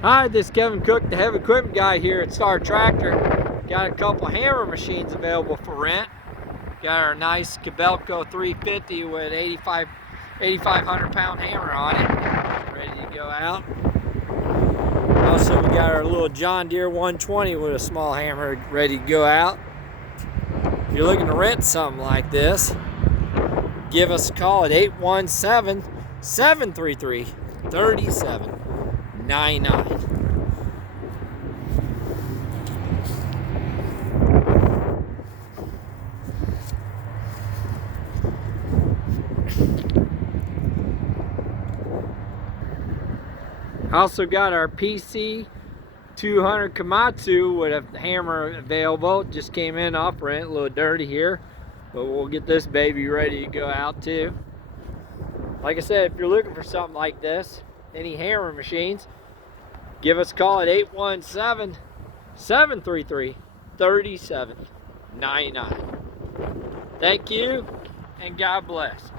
Hi, this is Kevin Cook, the heavy equipment guy here at Star Tractor. Got a couple hammer machines available for rent. Got our nice Cabelco 350 with 8,500 pound hammer on it, ready to go out. Also, we got our little John Deere 120 with a small hammer ready to go out. If you're looking to rent something like this, give us a call at 817-733-3799. Also got our PC 200 Komatsu with a hammer available. Just came in off rent, a little dirty here, but we'll get this baby ready to go out too. Like I said, if you're looking for something like this, any hammer machines, give us a call at 817-733-3799. Thank you, and God bless.